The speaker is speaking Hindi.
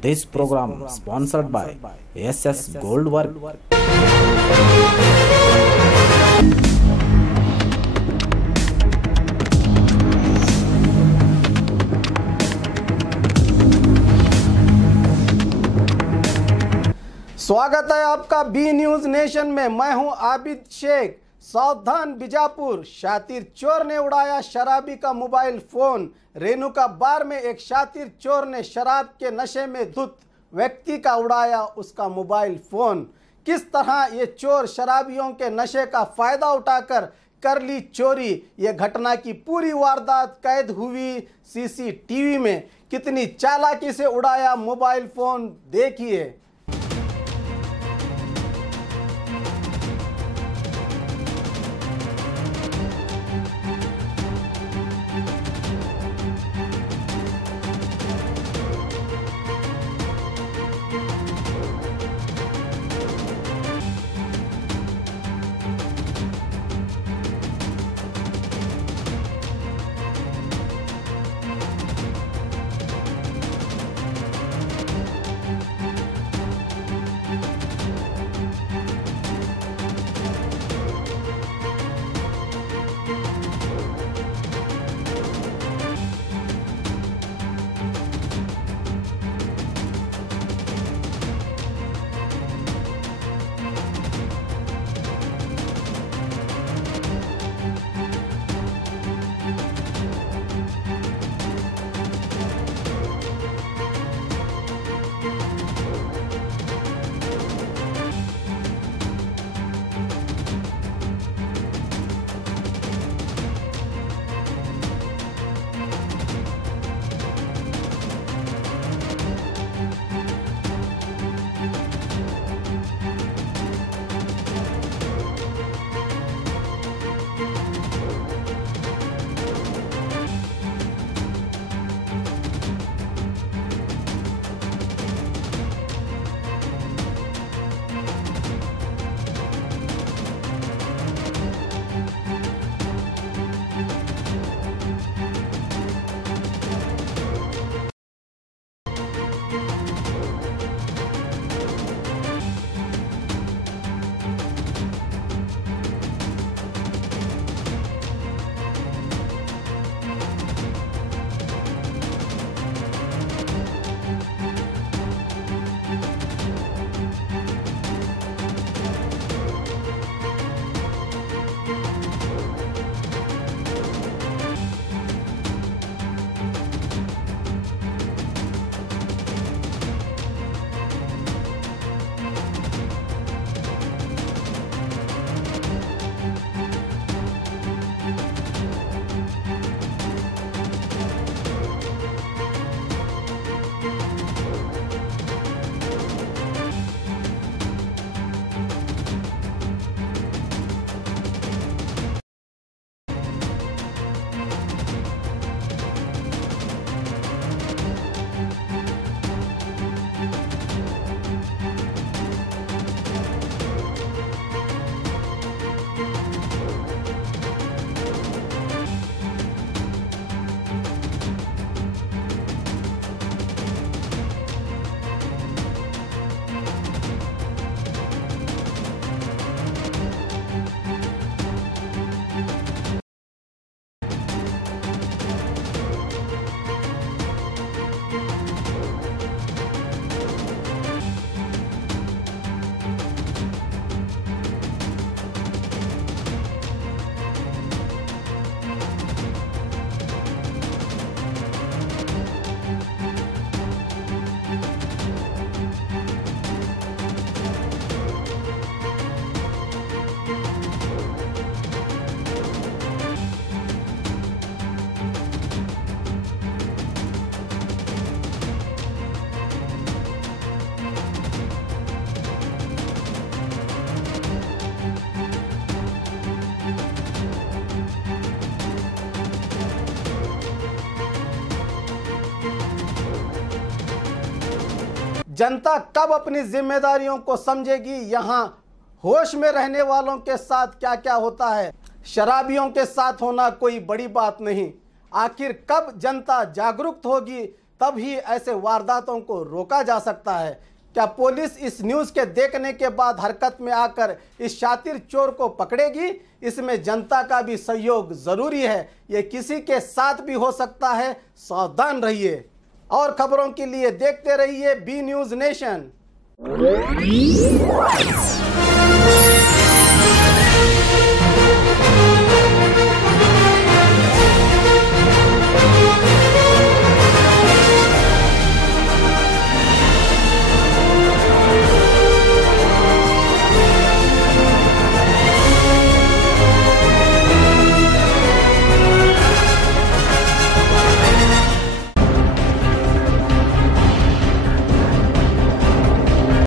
This program sponsored by SS Gold Work. स्वागत है आपका बी न्यूज नेशन में। मैं हूं आबिद शेख। सावधान बीजापुर, शातिर चोर ने उड़ाया शराबी का मोबाइल फोन। रेणुका बार में एक शातिर चोर ने शराब के नशे में धुत व्यक्ति का उड़ाया उसका मोबाइल फोन। किस तरह ये चोर शराबियों के नशे का फायदा उठाकर कर ली चोरी, ये घटना की पूरी वारदात कैद हुई सीसीटीवी में। कितनी चालाकी से उड़ाया मोबाइल फोन, देखिए। जनता कब अपनी जिम्मेदारियों को समझेगी? यहाँ होश में रहने वालों के साथ क्या क्या होता है। शराबियों के साथ होना कोई बड़ी बात नहीं। आखिर कब जनता जागरूक होगी, तब ही ऐसे वारदातों को रोका जा सकता है। क्या पुलिस इस न्यूज़ के देखने के बाद हरकत में आकर इस शातिर चोर को पकड़ेगी? इसमें जनता का भी सहयोग जरूरी है। ये किसी के साथ भी हो सकता है, सावधान रहिए। और खबरों के लिए देखते रहिए बी न्यूज़ नेशन।